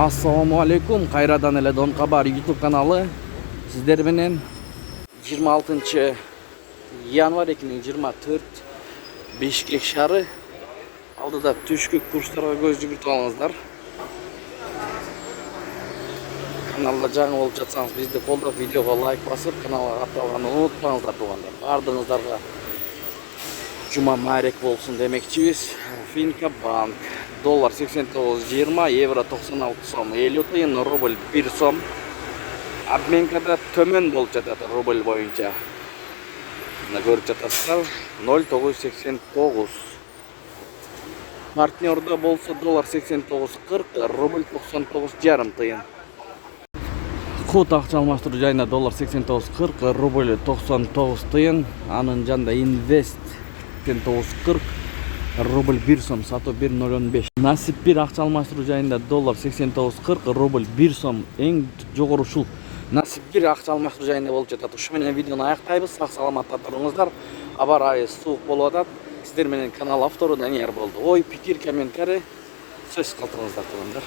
Assalamu alaikum. Kayradan ele Don Kabar YouTube kanalı. Sizler menен 26 yanvar 2024 Bishkek şahri aldıda түшкү курстарга көз жүгүртүп алыңыздар. Каналда жаңы болуп жатсаңыз бизди колдоп, видеого лайк басып, каналга катталганды унутпаңыздар тугандар. Бардыгыңыздарга жума маарек болсун демекчибиз. Finka Bank доллар 89.20, евро 96 сом 50 тыйын, рубль 1 сом. Обменкада төмөн болуп жатат рубль боюнча. Мына көрүп жатасыздар 0,989. Партнерда болсо доллар 89.40, рубль 99,5 тыйын. Кут акча алмаштыруу жайында доллар 89.40, рубль 99 тыйын. Анын жанында инвест 89.40, рубль 1 сом, сатуу 1,015. Насип 1 акча алмаштыруу жайында доллар 89.40, рубль 1 сом. Эң жогору ушул Насип 1 акча алмаштыруу жайында болуп жатат. Ушу менен видеону аяктайбыз. Сак саламатта туруңуздар. Аба ырайы суук болуп атат. Сиздер менен канал автору Данияр болду. Ой, пикир, комментарий сөз калтырыңыздар тугандар.